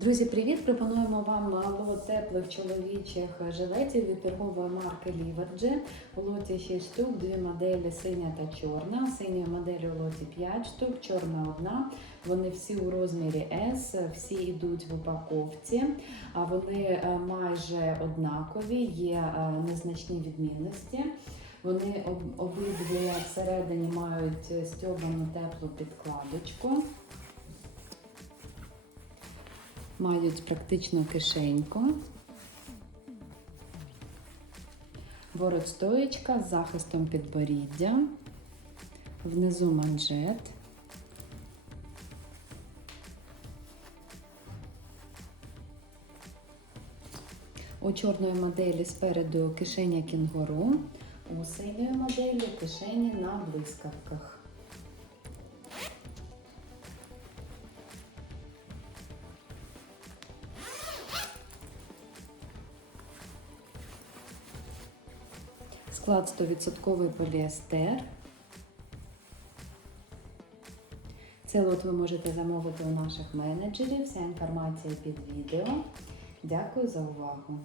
Друзі, привіт! Пропонуємо вам лот теплих чоловічих жилетів від торгової марки Liverge. У лоті 6 штук, дві моделі синя та чорна. Синьої моделі у лоті 5 штук, чорна одна. Вони всі у розмірі S, всі йдуть в упаковці, а вони е, майже однакові, є е, незначні відмінності. Вони об- обидві всередині мають стьобану теплу підкладочку. Мають практично кишеньку. Ворот стоєчка з захистом підборіддя. Внизу манжет. У чорної моделі спереду кишеня кінгуру, у синьої моделі кишені на блискавках. Склад 100% поліестер. Це лот ви можете замовити у наших менеджерів. Вся інформація під відео. Дякую за увагу!